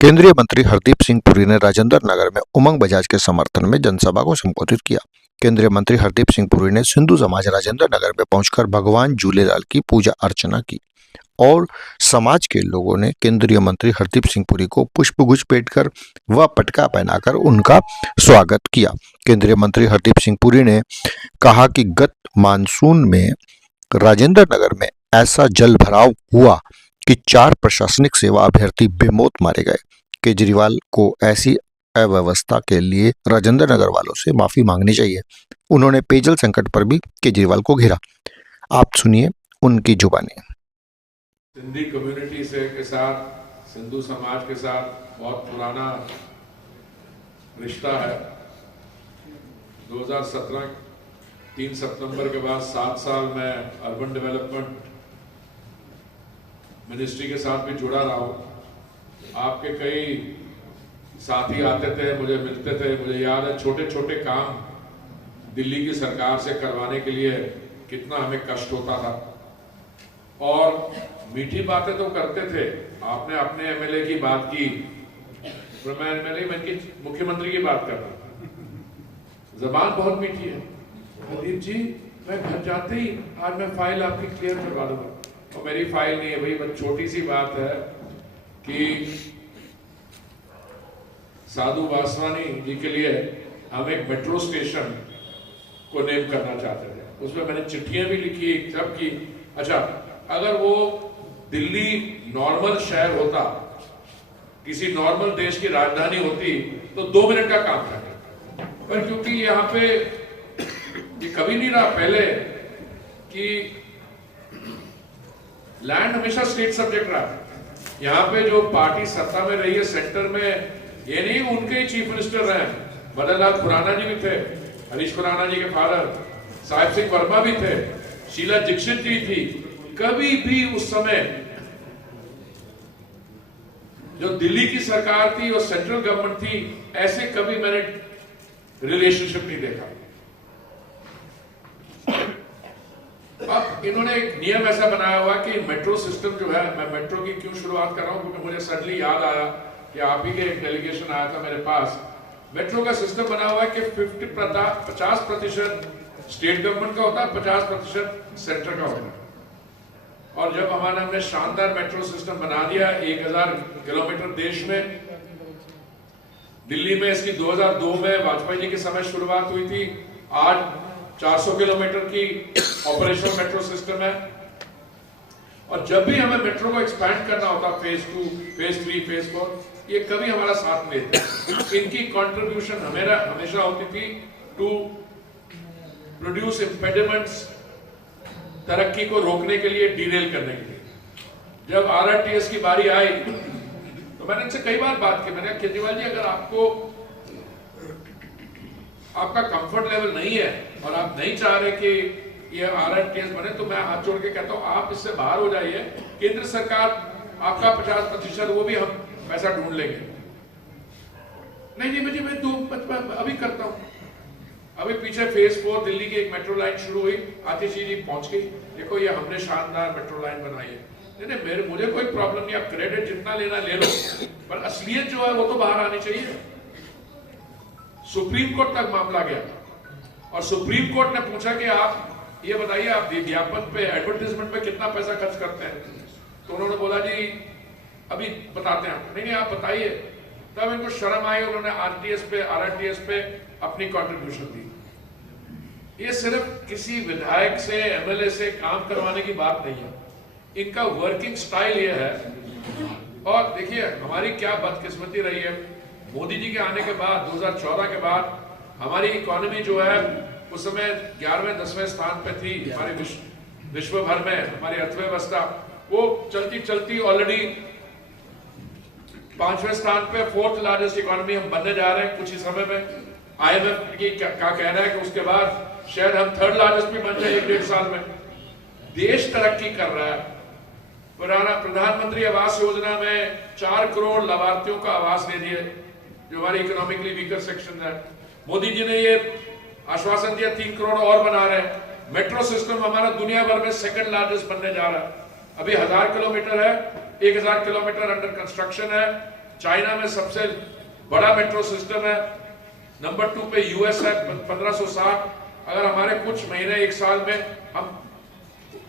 केंद्रीय मंत्री हरदीप सिंह पुरी ने राजेंद्र नगर में उमंग बजाज के समर्थन में जनसभा को संबोधित किया। केंद्रीय मंत्री हरदीप सिंह पुरी ने सिंधु समाज राजेंद्र नगर में पहुंचकर भगवान झूलेलाल की पूजा अर्चना की और समाज के लोगों ने केंद्रीय मंत्री हरदीप सिंह पुरी को पुष्पगुच्छ भेंट कर व पटका पहनाकर उनका स्वागत किया। केंद्रीय मंत्री हरदीप सिंह पुरी ने कहा कि गत मानसून में राजेंद्र नगर में ऐसा जल भराव हुआ कि 4 प्रशासनिक सेवा अभ्यर्थी बेमौत मारे गए। केजरीवाल को ऐसी अव्यवस्था के लिए राजेंद्र नगर वालों से माफी मांगनी चाहिए। उन्होंने पेयजल संकट पर भी केजरीवाल को घेरा। आप सुनिए उनकी जुबानी। सिंधी कम्युनिटी से के साथ सिंधु समाज के साथ बहुत पुराना रिश्ता है। 2017 3 सितंबर के बाद 7 साल मैं अर्बन डेवलपमेंट मिनिस्ट्री के साथ भी जुड़ा रहा हूँ। आपके कई साथी आते थे, मुझे मिलते थे। मुझे याद है छोटे छोटे काम दिल्ली की सरकार से करवाने के लिए कितना हमें कष्ट होता था। और मीठी बातें तो करते थे। आपने अपने एमएलए की बात की, पर मैं एमएलए मैं की मुख्यमंत्री की बात कर रहा हूँ। जबान बहुत मीठी है। हरदीप जी, मैं घर जाते ही आज मैं फाइल आपकी क्लियर करवा दूंगा। और मेरी फाइल नहीं है भाई, बस छोटी सी बात है कि साधु वासवानी जी के लिए हम एक मेट्रो स्टेशन को नेम करना चाहते थे। उसमें मैंने चिट्ठियां भी लिखी, सब की। अच्छा, अगर वो दिल्ली नॉर्मल शहर होता, किसी नॉर्मल देश की राजधानी होती, तो 2 मिनट का काम था। पर क्योंकि यहाँ पे ये कभी नहीं रहा पहले कि लैंड हमेशा स्टेट सब्जेक्ट रहा। यहाँ पे जो पार्टी सत्ता में रही है सेंटर में, ये नहीं उनके ही चीफ मिनिस्टर रहे। मदन लाल खुराना जी भी थे, हरीश खुराना जी के फादर साहिब सिंह वर्मा भी थे, शीला दीक्षित जी थी। कभी भी उस समय जो दिल्ली की सरकार थी और सेंट्रल गवर्नमेंट थी, ऐसे कभी मैंने रिलेशनशिप नहीं देखा। अब इन्होंने एक नियम ऐसा बनाया हुआ कि मेट्रो सिस्टम जो है, मैं मेट्रो की क्यों शुरुआत कर रहा हूं, क्योंकि मुझे सडनली याद आया कि आप ही के एक डेलीगेशन आया था मेरे पास। मेट्रो का सिस्टम बना हुआ है कि 50% स्टेट गवर्नमेंट का होता है, 50% सेंटर का होता है। और जब हमने शानदार मेट्रो सिस्टम बना दिया, 1000 किलोमीटर देश में। दिल्ली में इसकी 2002 में वाजपेयी जी के समय शुरुआत हुई थी। आज 400 किलोमीटर की ऑपरेशनल मेट्रो सिस्टम है। और जब भी हमें मेट्रो को एक्सपैंड करना होता, फेज 2, फेज 3, फेज 4, ये कभी हमारा साथ नहीं देते। इनकी कंट्रीब्यूशन हमेशा होती थी टू प्रोड्यूस इम्पेडिमेंट्स, तरक्की को रोकने के लिए, डीरेल करने के लिए। जब आरआरटीएस की बारी आई तो मैंने इनसे कई बार बात की। मैंने कहा केजरीवाल जी, अगर आपका कंफर्ट लेवल नहीं है और आप नहीं चाह रहे कि ये आरआरटीएस बने, तो मैं हाथ जोड़ के कहता हूं आप इससे बाहर हो जाइए। केंद्र सरकार आपका 50%, वो भी हम पैसा ढूंढ लेंगे। नहीं मुझे मैं अभी करता हूं। अभी पीछे फेज 4 दिल्ली की एक मेट्रो लाइन शुरू हुई, आतिश जी पहुंच गई। देखो ये हमने शानदार मेट्रो लाइन बनाई है। नहीं मुझे कोई प्रॉब्लम नहीं, आप क्रेडिट जितना लेना ले लो, पर असलियत जो है वो तो बाहर आनी चाहिए। सुप्रीम कोर्ट तक मामला गया और सुप्रीम कोर्ट ने पूछा कि आप ये बताइए, आप विज्ञापन पे, एडवर्टाइजमेंट पे कितना पैसा खर्च करते हैं। तो उन्होंने बोला जी अभी बताते हैं। नहीं आप बताइए। तब इनको शर्म आई, उन्होंने आरआरटीएस पे अपनी कंट्रीब्यूशन दी। ये सिर्फ किसी विधायक से, एमएलए से काम करवाने की बात नहीं है, इनका वर्किंग स्टाइल ये है। और देखिए हमारी क्या बदकिस्मती रही है। मोदी जी के आने के बाद 2014 के बाद हमारी इकोनॉमी जो है उस समय 11वें 10वें स्थान पे थी हमारे विश्व भर में। हमारी अर्थव्यवस्था वो चलती चलती ऑलरेडी 5वें स्थान पे, 4th लार्जेस्ट इकोनॉमी हम बनने जा रहे हैं कुछ ही समय में। आईएमएफ की क्या कहना है कि उसके बाद शायद हम 3rd लार्जेस्ट भी बन जाए 1-1.5 साल में। देश तरक्की कर रहा है। प्रधानमंत्री आवास योजना में 4 करोड़ लाभार्थियों को आवास दे दिए, जो हमारी इकोनॉमिकली वीकर सेक्शन है। मोदी जी ने ये आश्वासन दिया 3 करोड़ और बना रहे हैं। मेट्रो सिस्टम हमारा दुनिया भर में 2nd लार्जेस्ट बनने जा रहा है। अभी 1000 किलोमीटर है, 1000 किलोमीटर अंडर कंस्ट्रक्शन है। चाइना में सबसे बड़ा मेट्रो सिस्टम है, नंबर 2 पे यूएस है 1560। अगर हमारे कुछ महीने एक साल में हम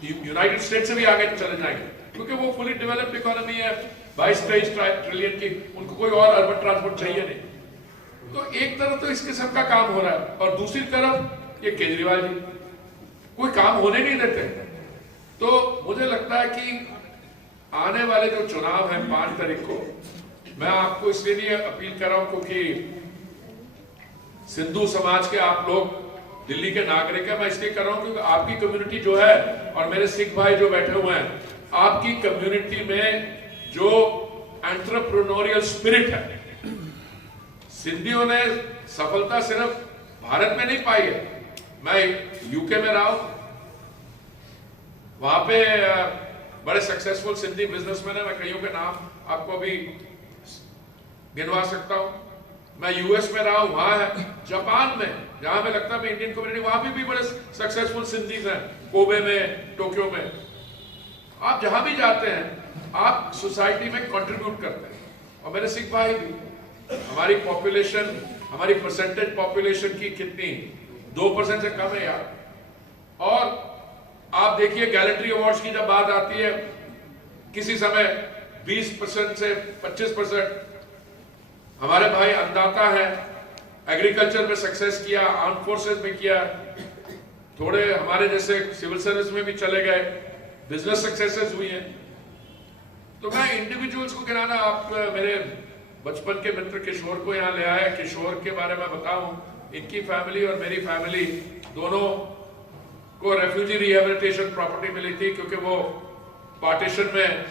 यूनाइटेड स्टेट्स से भी आगे चले जाएंगे, क्योंकि वो फुली डेवलप्ड इकोनॉमी है, 22-23 ट्रिलियन की, उनको कोई और अर्बन ट्रांसपोर्ट चाहिए नहीं। तो एक तरफ तो इस किस्म का काम हो रहा है और दूसरी तरफ ये केजरीवाल जी कोई काम होने नहीं देते। तो मुझे लगता है कि आने वाले जो चुनाव है 5 तारीख को, मैं आपको इसलिए अपील कर रहा हूं क्योंकि सिंधु समाज के आप लोग दिल्ली के नागरिक है। मैं इसलिए कर रहा हूं क्योंकि आपकी कम्युनिटी जो है और मेरे सिख भाई जो बैठे हुए हैं, आपकी कम्युनिटी में जो एंटरप्रेन्योरियल स्पिरिट है, सिंधियों ने सफलता सिर्फ भारत में नहीं पाई है। मैं यूके में रहा हूं, वहां पे बड़े सक्सेसफुल सिंधी बिजनेसमैन है, मैं कईयों के नाम आपको अभी गिनवा सकता हूं। मैं यूएस में रहा हूं, वहां है जापान में, जहां में लगता है इंडियन कम्युनिटी, वहां भी बड़े सक्सेसफुल सिंधीज हैं, कोबे में, टोक्यो में। आप जहां भी जाते हैं आप सोसाइटी में कंट्रीब्यूट करते हैं। और मेरे सिख भाई भी, हमारी पॉपुलेशन, हमारी परसेंटेज पॉपुलेशन की कितनी 2% से कम है यार। और आप देखिए गैलेंट्री अवार्ड्स की जब बात आती है, किसी समय 20% से 25% हमारे भाई अन्नदाता है, एग्रीकल्चर में सक्सेस किया, आर्म फोर्सेस में किया, थोड़े हमारे जैसे सिविल सर्विस में भी चले गए, बिजनेस सक्सेसेस हुई हैं। तो मैं इंडिविजुअल्स को गिनाना, आप मेरे बचपन के मित्र किशोर को यहाँ ले आए। किशोर के बारे में बताऊं, इनकी फैमिली और मेरी फैमिली दोनों को रेफ्यूजी रिहेबिलिटेशन प्रॉपर्टी मिली थी, क्योंकि वो पार्टीशन में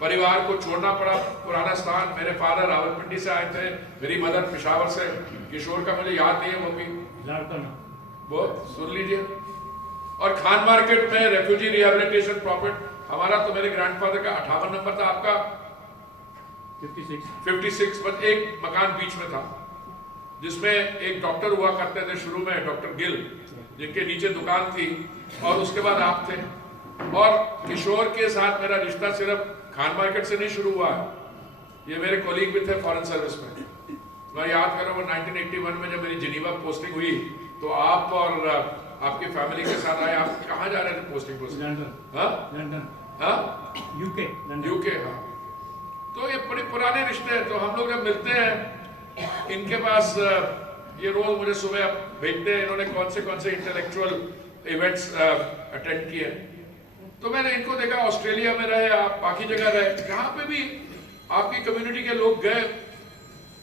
परिवार को छोड़ना पड़ा पुराना स्थान। मेरे फादर रावलपिंडी से आए थे, मेरी मदर पेशावर से। किशोर का मुझे याद नहीं है, वो भी वो सुन लीजिए। और खान मार्केट में रेफ्यूजी रिहेबिलिटेशन प्रॉपर्टी, हमारा तो मेरे ग्रैंडफादर का 58 नंबर था, आपका 56। बस एक मकान बीच में था, जिसमें एक डॉक्टर हुआ करते थे शुरू में, डॉक्टर गिल, जिनके नीचे दुकान थी, और उसके बाद आप थे। और किशोर के साथ मेरा रिश्ता सिर्फ खान मार्केट से नहीं शुरू हुआ है, ये मेरे कोलीग भी थे फॉरेन सर्विस में। मैं याद कर रहा हूँ 1981 में जब मेरी जिनीवा पोस्टिंग हुई, तो आप और आपकी फैमिली के साथ आए। आप कहाँ जा रहे थे पोस्टिंग? यूके। हाँ, तो ये बड़े पुराने रिश्ते हैं। तो हम लोग जब मिलते हैं, इनके पास ये रोज मुझे सुबह भेजते हैं, इन्होंने कौन से इंटेलेक्चुअल इवेंट्स अटेंड किए। तो मैंने इनको देखा, ऑस्ट्रेलिया में रहे आप, बाकी जगह रहे, जहां पे भी आपकी कम्युनिटी के लोग गए,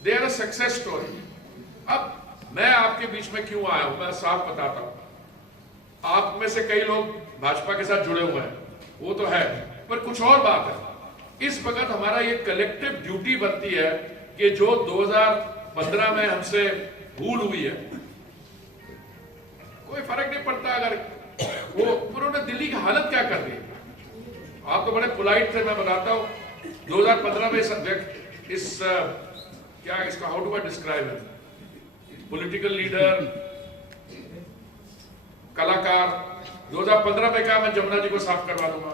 they are a success story. अब मैं आपके बीच में क्यों आया हूं, मैं साफ बताता हूं। आप में से कई लोग भाजपा के साथ जुड़े हुए हैं, वो तो है, पर कुछ और बात है। इस वक्त हमारा ये कलेक्टिव ड्यूटी बनती है कि जो 2015 में हमसे भूल हुई है, कोई फर्क नहीं पड़ता अगर वो, उन्होंने दिल्ली की हालत क्या कर दी। आप तो बड़े पोलाइट थे, मैं बताता हूं 2015 में इस क्या इसका, how do I describe it, political leader, कलाकार। 2015 में कहा मैं जमुना जी को साफ करवा दूंगा,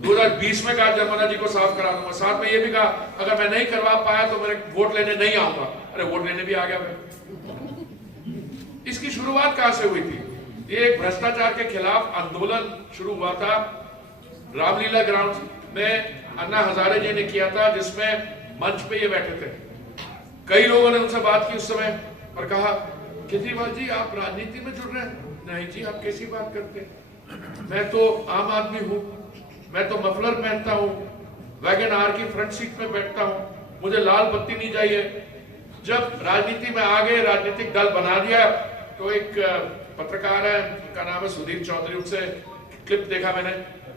2020 में कहा जमुना जी को साफ करा दूंगा, साथ में ये भी कहा अगर मैं नहीं करवा पाया तो मेरे वोट लेने नहीं आऊंगा। अरे वोट लेने भी आ गया मैं। इसकी शुरुआत कहां से हुई थी? ये एक भ्रष्टाचार के खिलाफ आंदोलन शुरू हुआ था, रामलीला ग्राउंड में अन्ना हजारे जी ने किया था, जिसमें मंच पे ये बैठे थे। कई लोगों ने उनसे बात की उस समय और कहा केजरीवाल जी आप राजनीति में जुड़ रहे हैं? नहीं जी, आप कैसी बात करते हैं, मैं तो आम आदमी हूं, मैं तो मफलर पहनता हूं, वैगन आर की फ्रंट सीट में बैठता हूं, मुझे लाल बत्ती नहीं चाहिए। जब राजनीति में आ गए, राजनीतिक दल बना दिया, तो एक पत्रकार है, उनका नाम है सुधीर चौधरी, उनसे क्लिप देखा मैंने,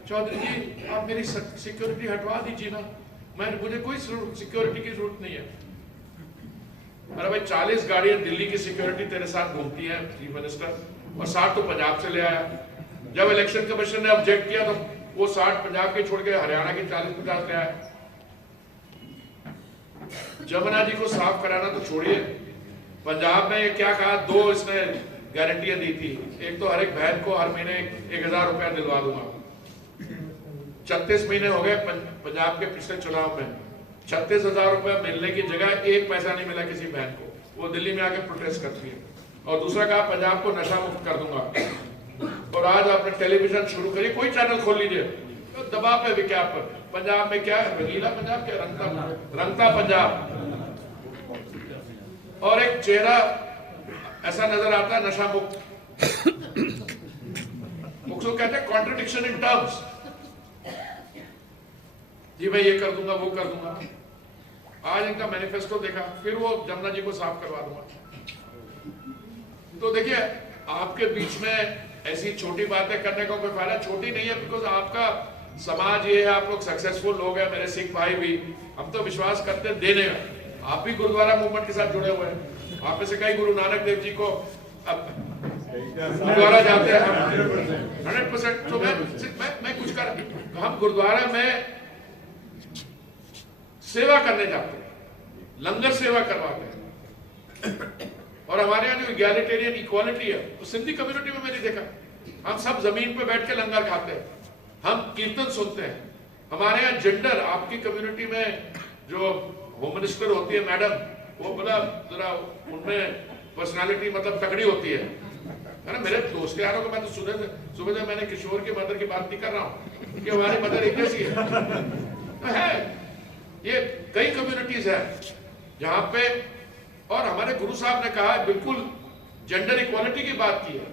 चौधरी जी आप मेरी सिक्योरिटी हटवा दीजिए ना, मुझे कोई सिक्योरिटी की जरूरत नहीं है। अरे भाई 40 गाड़ियां दिल्ली की सिक्योरिटी तेरे साथ घूमती है चीफ मिनिस्टर, और 60 तो पंजाब से ले आया। जब इलेक्शन कमीशन ने ऑब्जेक्ट किया तो वो 60 पंजाब के छोड़ के हरियाणा के 40-50 ले आया। जमुना जी को साफ कराना तो छोड़िए, पंजाब में क्या कहा, 2 इसने गारंटियां दी थी। एक तो हर एक बहन को हर महीने 1000 रुपया दिलवा दूंगा। 36 महीने हो गए पंजाब के पिछले चुनाव में, 36,000 रुपया मिलने की जगह 1 पैसा नहीं मिला किसी बहन को, वो दिल्ली में आके प्रोटेस्ट करती है। और दूसरा कहा पंजाब को नशा मुक्त कर दूंगा, और आज आपने टेलीविजन शुरू करिए, कोई चैनल खोल लीजिए तो दबाव पे विज्ञापन, पंजाब में क्या है, रंगीला पंजाब क्या, रंगता पंजाब, और एक चेहरा ऐसा नजर आता है नशा मुक्त। उसको कहते हैं कॉन्ट्रडिक्शन इन टर्म्स, जी मैं ये कर दूंगा वो कर दूंगा। आज इनका मैनिफेस्टो देखा, फिर वो जमुना जी को साफ करवा दूंगा। तो देखिए आपके बीच में ऐसी छोटी बातें करने का कोई फायदा, छोटी नहीं है, बिकॉज आपका समाज ये है, आप लोग सक्सेसफुल लोग हैं, मेरे सिख भाई भी, हम तो विश्वास करते हैं देने का। आप भी गुरुद्वारा मूवमेंट के साथ जुड़े हुए हैं, आप में से कई गुरु नानक देव जी को अब गुरुद्वारा जाते हैं 100%। तो मैं कुछ कर, हम गुरुद्वारा में सेवा करने जाते हैं, लंगर सेवा करवाते हैं, और हमारे यहाँ जो इगैलिटेरियन इक्वालिटी है वो सिंधी कम्युनिटी में मैंने देखा। हम सब जमीन पे बैठ के लंगर खाते हैं, हम कीर्तन सुनते हैं। हमारे यहाँ जेंडर, आपकी कम्युनिटी में जो होम मिनिस्टर होती है मैडम, वो बड़ा जरा उनमें पर्सनालिटी मतलब तगड़ी होती है ना। मेरे दोस्त यारों को मैं तो सुबह से मैंने किशोर की मदर की बात नहीं कर रहा हूँ कि हमारी मदर एक जैसी है। ये कई कम्युनिटीज है जहां पे, और हमारे गुरु साहब ने कहा है, बिल्कुल जेंडर इक्वालिटी की बात की है।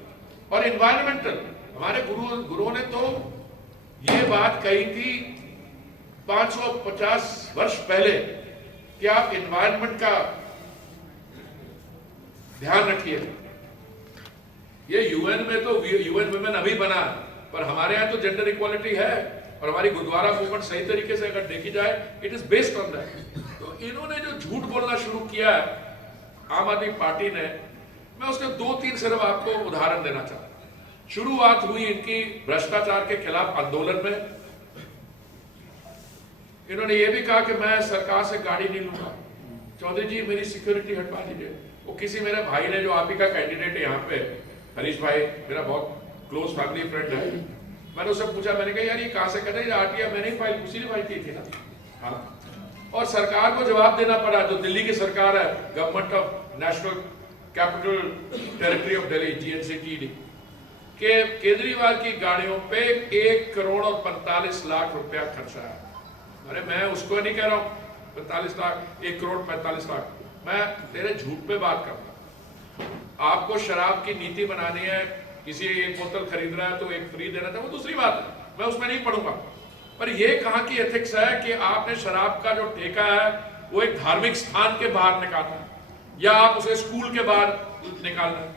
और इन्वायरमेंटल, हमारे गुरुओं ने तो ये बात कही थी 550 वर्ष पहले कि आप इन्वायरमेंट का ध्यान रखिए। ये यूएन में तो यूएन वुमेन अभी बना, पर हमारे यहाँ तो जेंडर इक्वालिटी है, और हमारी गुरुद्वारा मूवमेंट सही तरीके से अगर देखी जाए, it is based on that. तो इन्होंने जो झूठ बोलना शुरू किया है आम आदमी पार्टी ने, मैं उसके 2-3 सिर्फ आपको उदाहरण देना चाहता हूं। शुरुआत हुई इनकी भ्रष्टाचार के खिलाफ आंदोलन में। इन्होंने ये भी कहा कि मैं सरकार से गाड़ी नहीं लूंगा, चौधरी जी मेरी सिक्योरिटी हटवा दीजिए। वो किसी मेरे भाई ने, जो आप ही का कैंडिडेट है यहाँ पे, हरीश भाई मेरा बहुत क्लोज फैमिली फ्रेंड है, मैंने उससे पूछा, मैंने कहा यार ये कहां से कर रहे हैं, आरटीआई मैंने ही फाइल, उसी ने फाइल की थी ना। हाँ, और सरकार को जवाब देना पड़ा, जो दिल्ली की सरकार है, government of national capital territory of Delhi, GNCTD, के केजरीवाल की गाड़ियों पे 1 करोड़ और 45 लाख रुपया खर्चा है। अरे मैं उसको नहीं कह रहा हूं 45 लाख, 1 करोड़ 45 लाख, मैं तेरे झूठ पे बात कर रहा हूं। आपको शराब की नीति बनानी है, किसी एक बोतल खरीद रहा है तो एक फ्री देना था, वो दूसरी बात है, मैं उसमें नहीं पढ़ूंगा। पर ये कहां की एथिक्स है कि आपने शराब का जो ठेका है वो एक धार्मिक स्थान के बाहर निकालना है, या आप उसे स्कूल के बाहर निकालना है।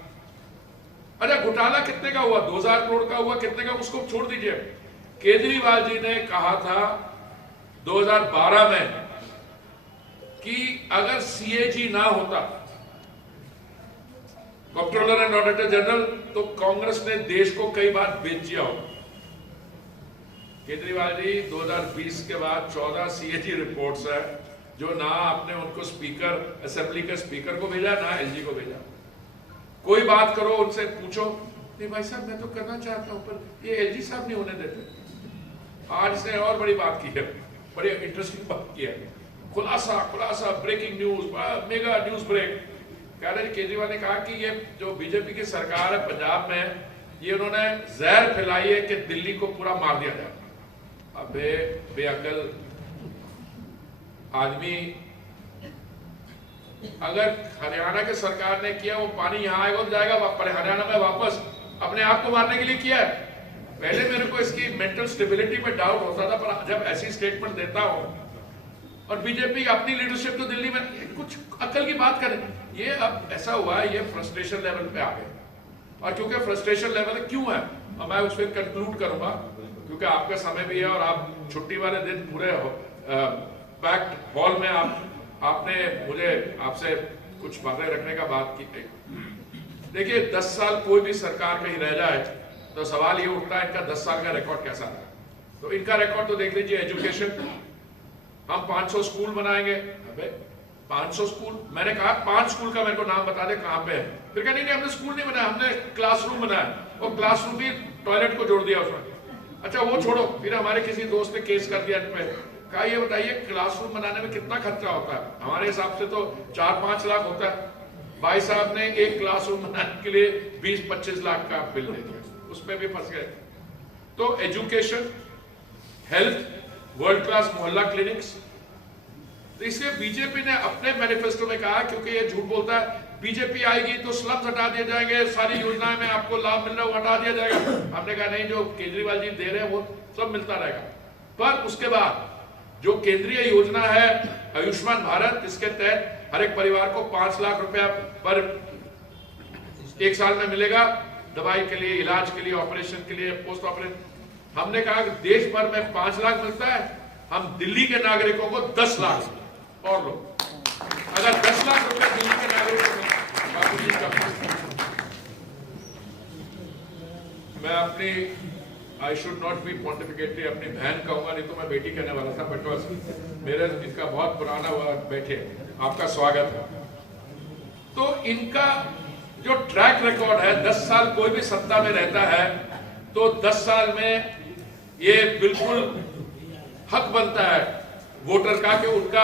अच्छा घोटाला कितने का हुआ, 2000 करोड़ का हुआ, कितने का, उसको छोड़ दीजिए। केजरीवाल जी ने कहा था 2012 में कि अगर CAG ना होता, कंट्रोलर एंड ऑडिटर जनरल, तो कांग्रेस ने देश को कई बार बेच दिया हो। केजरीवाल जी 2020 के बाद 14 CAG रिपोर्ट्स है, जो ना आपने उनको स्पीकर, असेंबली के स्पीकर को भेजा, ना LG को भेजा। कोई बात करो उनसे पूछो, नहीं भाई साहब मैं तो करना चाहता हूं, पर ये LG साहब नहीं होने देते। आज से और बड़ी बात की है, बड़ी इंटरेस्टिंग बात की है, खुलासा breaking news, mega news break. कह रहे केजरीवाल ने कहा कि ये जो बीजेपी की सरकार है पंजाब में, ये उन्होंने जहर फैलाई है कि दिल्ली को पूरा मार दिया जाए। अबे बेअकल आदमी, अगर हरियाणा की सरकार ने किया, वो पानी यहां आएगा तो जाएगा हरियाणा में वापस, अपने आप को मारने के लिए किया है। पहले मेरे को इसकी मेंटल स्टेबिलिटी पे डाउट होता था, पर जब ऐसी स्टेटमेंट देता हूं, और बीजेपी अपनी लीडरशिप तो दिल्ली में कुछ अकल की बात करें, ये अब ऐसा हुआ है, ये फ्रस्ट्रेशन लेवल पे आ गए। और क्योंकि फ्रस्ट्रेशन लेवल क्यों है, और मैं उस पर कंक्लूड करूंगा, क्योंकि आपका समय भी है और आप छुट्टी वाले दिन पूरे पैक्ड हॉल में आपने मुझे आपसे कुछ बातें रखने का बात की। देखिए 10 साल कोई भी सरकार कहीं रह जाए तो सवाल ये उठता है इनका 10 साल का रिकॉर्ड कैसा है। तो इनका रिकॉर्ड तो देख लीजिए, एजुकेशन, हम 500 स्कूल बनाएंगे। अबे 500 स्कूल, मैंने कहा 5 स्कूल का मेरे को नाम बता दे कहां पे है। फिर कहा नहीं हमने स्कूल नहीं बनाया, हमने क्लासरूम बनाया, और क्लासरूम भी टॉयलेट को जोड़ दिया उसमें। अच्छा वो छोड़ो, फिर हमारे किसी दोस्त ने केस कर दिया इन पे, कहा ये बताइए क्लासरूम बनाने में कितना खर्चा होता है? हमारे हिसाब से तो 4-5 लाख होता है। भाई साहब ने एक क्लासरूम बनाने के लिए 20-25 लाख का बिल दे दिया, उसमें भी फंस गए। तो एजुकेशन, हेल्थ, वर्ल्ड क्लास मोहल्ला क्लिनिक्स। तो इसलिए बीजेपी ने अपने मैनिफेस्टो में कहा, क्योंकि ये झूठ बोलता है बीजेपी आएगी तो स्लम्स हटा दिए जाएंगे, सारी योजनाएं में आपको लाभ मिल रहा है वो हटा दिया जाएगा। हमने कहा नहीं, जो केजरीवाल जी दे रहे हैं वो सब मिलता रहेगा। पर उसके बाद जो केंद्रीय योजना है आयुष्मान भारत, इसके तहत हर एक परिवार को 5 लाख रुपया पर एक साल में मिलेगा, दवाई के लिए, इलाज के लिए, ऑपरेशन के लिए, पोस्ट ऑपरेशन। हमने कहा कि देश भर में 5 लाख मिलता है, हम दिल्ली के नागरिकों को 10 लाख और लो। अगर 10 लाख रुपए दिल्ली के नागरिकों को, मैं अपनी आई शुड नॉट बी पॉन्टिफिकेटरी, अपनी बहन कहूंगा, नहीं तो मैं बेटी कहने वाला था, बट मेरे इनका बहुत पुराना हुआ। बैठे, आपका स्वागत है। तो इनका जो ट्रैक रिकॉर्ड है, 10 साल कोई भी सत्ता में रहता है तो 10 साल में ये बिल्कुल हक बनता है वोटर का कि उनका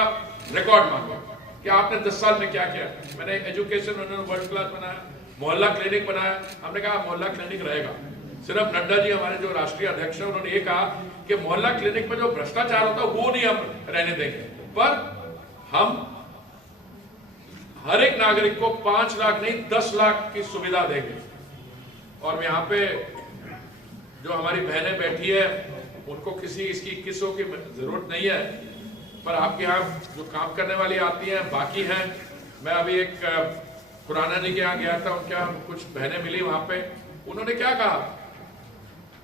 रिकॉर्ड मांगे कि आपने 10 साल में क्या किया। मैंने एजुकेशन, उन्होंने वर्ल्ड क्लास बनाया, मोहल्ला क्लिनिक बनाया। हमने कहा मोहल्ला क्लिनिक रहेगा। सिर्फ नड्डा जी हमारे जो राष्ट्रीय अध्यक्ष हैं, उन्होंने ये कहा कि मोहल्ला क्लिनिक में जो भ्रष्टाचार होता है वो नहीं हम रहने देंगे, पर हम हर एक नागरिक को 5 लाख नहीं 10 लाख की सुविधा देंगे। और यहाँ पे जो हमारी बहनें बैठी है उनको किसी इसकी 2100 की जरूरत नहीं है, पर आपके यहाँ जो काम करने वाली आती हैं, बाकी हैं। मैं अभी एक खुराना जी के यहाँ गया था, उनके यहाँ कुछ बहनें मिली वहां पे। उन्होंने क्या कहा?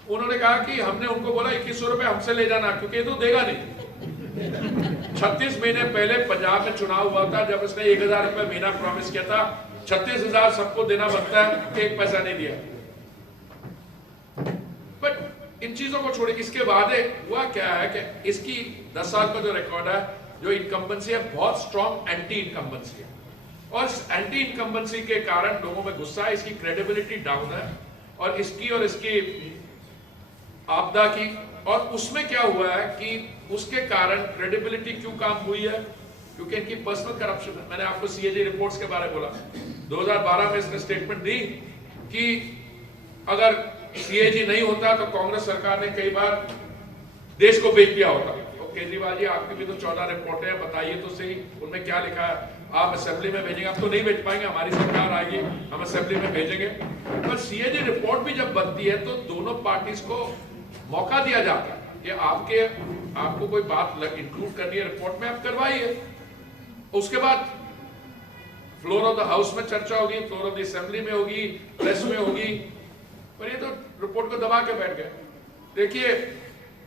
उन्होंने कहा कि हमने उनको बोला 2100 रुपए हमसे ले जाना, क्योंकि ये तो देगा नहीं। 36 महीने पहले पंजाब में चुनाव हुआ था, जब उसने 1000 रुपए महीना प्रॉमिस किया था, 36,000 सबको देना बनता है, 1 पैसा नहीं दिया। बट इन चीजों को छोड़िए, इसके बाद हुआ क्या है कि इसकी 10 साल का जो रिकॉर्ड है, जो इनकम्बेंसी है, बहुत स्ट्रॉन्ग एंटी इनकम्बेंसी है, और इस एंटी इनकम्बेंसी के कारण लोगों में गुस्सा है, इसकी क्रेडिबिलिटी डाउन है, और इसकी आपदा की। और उसमें क्या हुआ है कि उसके कारण क्रेडिबिलिटी क्यों काम हुई है? क्योंकि इनकी पर्सनल करप्शन है। मैंने आपको सीएजी रिपोर्ट्स के बारे में बोला, 2012 में इसने स्टेटमेंट दी कि अगर सीएजी नहीं होता तो कांग्रेस सरकार ने कई बार देश को बेच दिया होता। तो केजरीवाल जी, आपकी भी तो 14 रिपोर्टें हैं, बताइए तो सही उनमें क्या लिखा है। आप असेंबली में भेजेंगे, आप तो नहीं भेज पाएंगे, हमारी सरकार आएगी, हम असेंबली में भेजेंगे। पर सीएजी रिपोर्ट भी जब बनती है तो दोनों पार्टीज को मौका दिया जाता है कि आपको कोई बात इंक्लूड करनी है रिपोर्ट में, आप करवाइए। उसके बाद फ्लोर ऑफ द हाउस में चर्चा होगी, फ्लोर ऑफ द असेंबली में होगी, प्रेस में होगी, पर ये तो रिपोर्ट को दबा के बैठ गए। देखिए,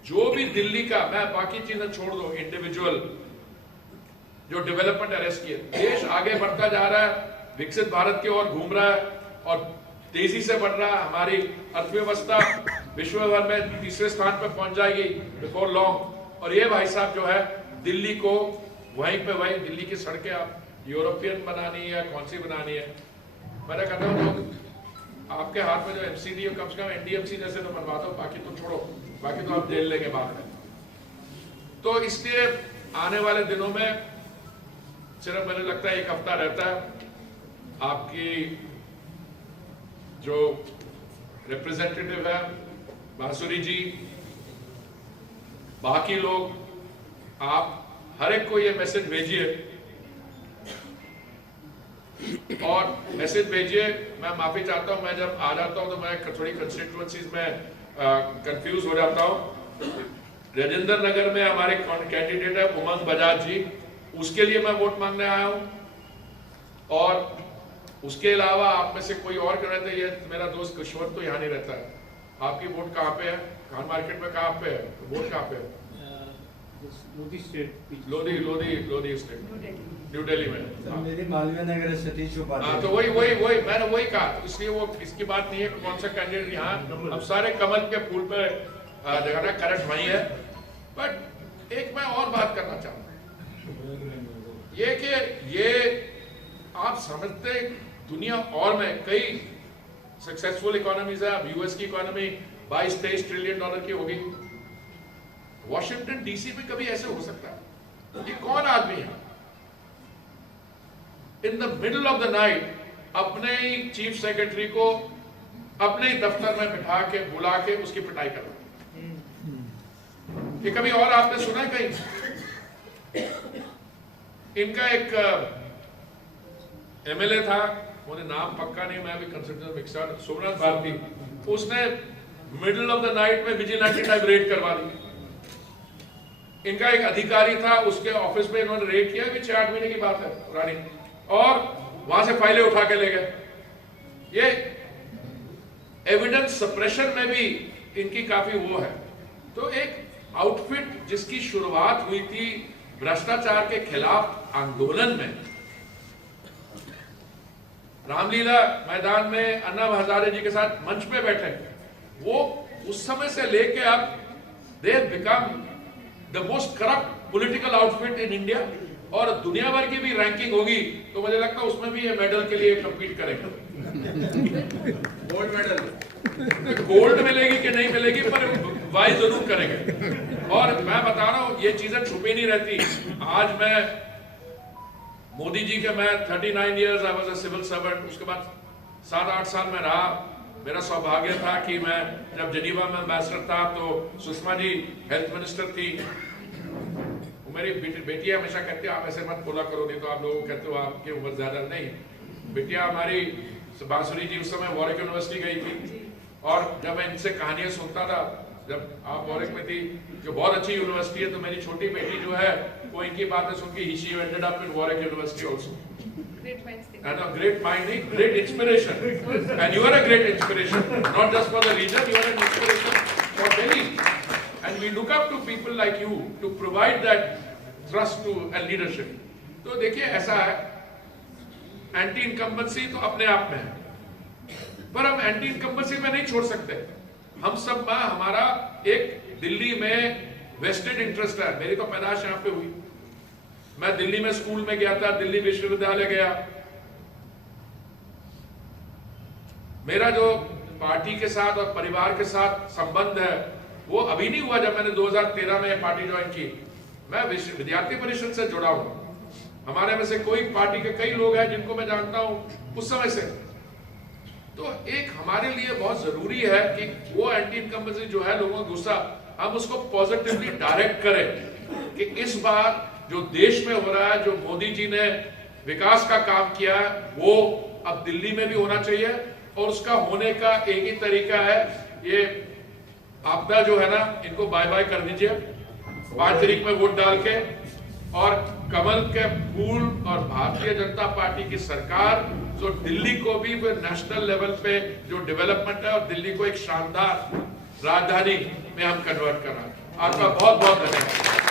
जो भी दिल्ली का, मैं बाकी चीजें छोड़ दो, इंडिविजुअल जो डेवलपमेंट अरेस्ट किए, देश आगे बढ़ता जा रहा है, विकसित भारत की ओर घूम रहा है और तेजी से बढ़ रहा है। हमारी अर्थव्यवस्था विश्व भर में 3रे स्थान पर पहुंच जाएगी बिफोर लॉन्ग। और ये भाई साहब जो है, दिल्ली को वहीं पे वहीं, दिल्ली की सड़कें आप यूरोपियन बनानी है, कौन सी बनानी है? मैंने कहता हूँ आपके हाथ में जो एमसीडी है, कम से कम एनडीएमसी जैसे तो बनवा दो, बाकी तो छोड़ो, बाकी तो आप जेल लेंगे बाद में। तो इसलिए आने वाले दिनों में सिर्फ मुझे लगता है 1 हफ्ता रहता है। आपकी जो रिप्रेजेंटेटिव है बांसुरी जी, बाकी लोग, आप हर एक को ये मैसेज भेजिए और मैसेज भेजिए। मैं माफी चाहता हूं, मैं जब आ जाता हूं तो मैं थोड़ी कंस्टिट्यूएंसीज में कंफ्यूज हो जाता हूं। राजेंद्र नगर में हमारे कैंडिडेट है उमंग बजाज जी, उसके लिए मैं वोट मांगने आया हूं। और उसके अलावा आप में से कोई और कर रहे थे, ये मेरा दोस्त किशोर तो यहाँ नहीं रहता है। आपकी वोट कहाँ पे है? खान मार्केट में कहाँ पे है? वोट कहाँ पे है? लोधी स्टेट, न्यू दिल्ली में। मेरी मालवीय नगर सतीश उपाध्याय। तो वही मैंने वही कहा, तो इसलिए वो इसकी बात नहीं है कौन सा कैंडिडेट यहाँ। अब सारे कमल के फूल पे जगह करेक्ट वही है। बट एक मैं और बात करना चाहूँ, ये कि ये आप समझते दुनिया और में कई सक्सेसफुल इकोनॉमीज है। अब यूएस की इकोनॉमी 22-23 ट्रिलियन डॉलर की होगी, वॉशिंगटन डीसी में कभी ऐसे हो सकता है? ये कौन आदमी है in the middle of the night अपने ही चीफ सेक्रेटरी को अपने ही दफ्तर में बिठा के बुला के उसकी पिटाई करना? ये कभी और आपने सुना है कहीं? इनका एक एमएलए था, मुझे नाम पक्का नहीं, मैं भी कंसिडर मिक्सर, सोमनाथ भारती, उसने मिडिल ऑफ द नाइट में विजिलेंटी टाइप रेड करवा दी। इनका एक अधिकारी था, उसके ऑफिस में इन्होंने रेड किया, कि 6-8 महीने की बात है रानी, और वहां से फाइलें उठा के ले गए। ये एविडेंस सप्रेशन में भी इनकी काफी वो है। तो एक आउटफिट जिसकी शुरुआत हुई थी भ्रष्टाचार के खिलाफ आंदोलन में, रामलीला मैदान में अन्ना हजारे जी के साथ मंच पे बैठे, वो उस समय से लेके अब they have become the most corrupt political outfit in India. और दुनिया भर की भी रैंकिंग होगी तो मुझे लगता है उसमें भी ये मेडल के लिए कम्पीट करेगा। गोल्ड मेडल, गोल्ड मिलेगी कि नहीं मिलेगी, पर वाई जरूर करेंगे। और मैं बता रहा हूं, ये चीजें छुपी नहीं रहती। आज मैं मोदी जी के, मैं 39 years I was a civil servant, उसके बाद 7-8 साल में रहा। मेरा सौभाग्य था कि मैं जब जेनीवा में एम्बेसडर था तो सुषमा जी हेल्थ मिनिस्टर थी। मेरी बेटियां हमेशा कहती है आप ऐसे मत बोला करो, नहीं तो आप लोग कहते हो आपकी उम्र ज्यादा नहीं। बेटियां हमारी बांसुरी जी उस समय वॉरिक यूनिवर्सिटी गई थी, और जब मैं इनसे कहानियां सुनता था, जब आप वॉरिक में थी जो बहुत अच्छी यूनिवर्सिटी है, तो मेरी छोटी बेटी जो है वो इनकी बातें सुन के she ended up in Warwick university also. Great mind, great inspiration, and you are a great inspiration, not just for the region, you are an inspiration for Delhi, and we look up to people like you to provide that trust to and leadership. तो देखिए ऐसा है, anti incumbency तो अपने आप में है, पर हम एंटी इनकम्बेंसी में नहीं छोड़ सकते। हम सब में हमारा एक दिल्ली में वेस्टेड इंटरेस्ट है। मेरी तो पैदाइश यहाँ पे हुई, मैं दिल्ली में स्कूल में गया था, दिल्ली विश्वविद्यालय गया। मेरा जो पार्टी के साथ और परिवार के साथ संबंध है वो अभी नहीं हुआ जब मैंने 2013 में पार्टी ज्वाइन की। मैं विद्यार्थी परिषद से जुड़ा हूं, हमारे में से कोई पार्टी के कई लोग हैं जिनको मैं जानता हूं उस समय से। तो एक हमारे लिए बहुत जरूरी है कि वो एंटी इनकम्बेंसी जो है, लोगों का गुस्सा, हम उसको पॉजिटिवली डायरेक्ट करें कि इस बार जो देश में हो रहा है, जो मोदी जी ने विकास का काम किया है, वो अब दिल्ली में भी होना चाहिए। और उसका होने का एक ही तरीका है, ये आपदा जो है ना, इनको बाय बाय कर दीजिए 5 तारीख में वोट डाल के, और कमल के फूल और भारतीय जनता पार्टी की सरकार जो दिल्ली को भी नेशनल लेवल पे जो डेवलपमेंट है और दिल्ली को एक शानदार राजधानी में हम कन्वर्ट कर रहे हैं। आपका बहुत बहुत धन्यवाद।